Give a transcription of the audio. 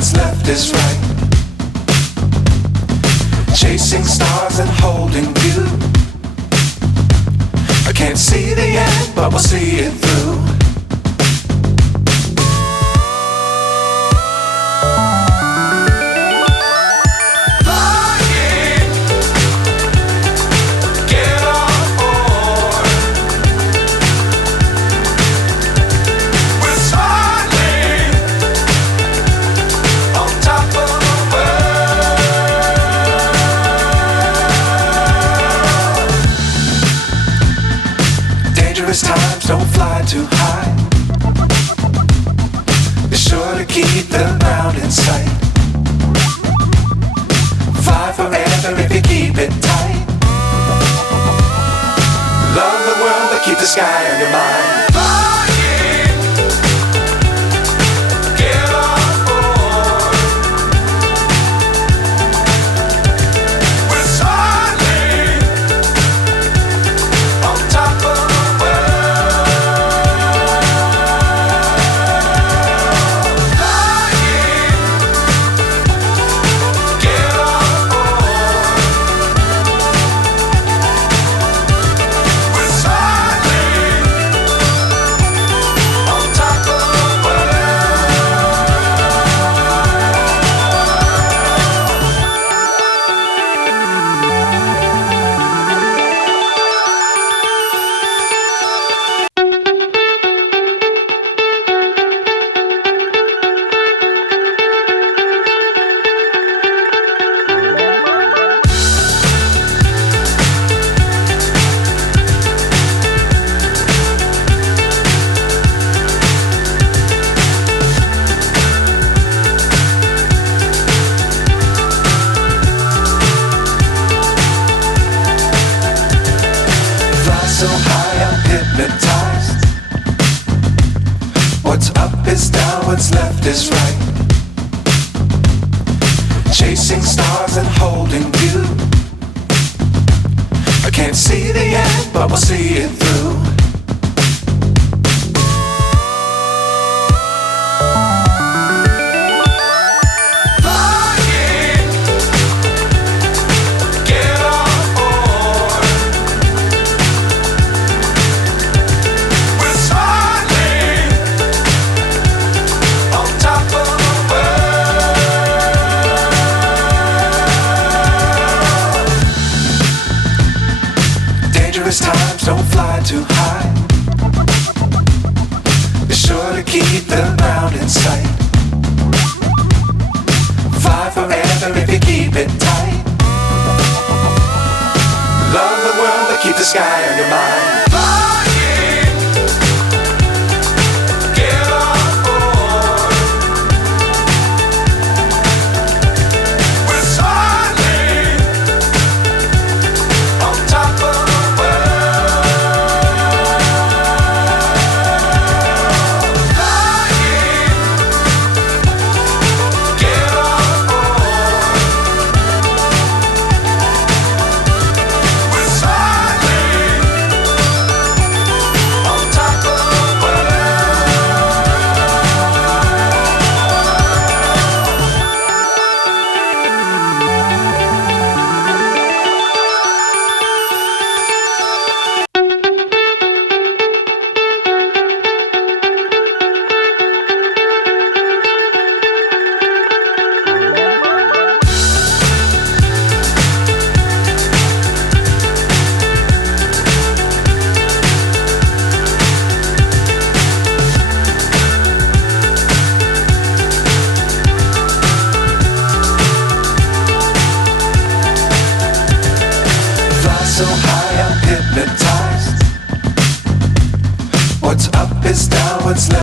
what's left is right. Chasing stars and holding you. I can't see the end, but we'll see it through. Dangerous times, don't fly too high. Be sure to keep the ground in sight. Fly forever if you keep it tight. Love the world, but keep the sky on your mind. So high, I'm hypnotized. What's up is down, what's left is right. Chasing stars and holding you. I can't see the end, but we'll see it through. Dangerous times, don't fly too high. Be sure to keep the ground in sight. Fly forever if you keep it tight. Love the world, but keep the sky on your mind. So high, I'm hypnotized. What's up is down, what's left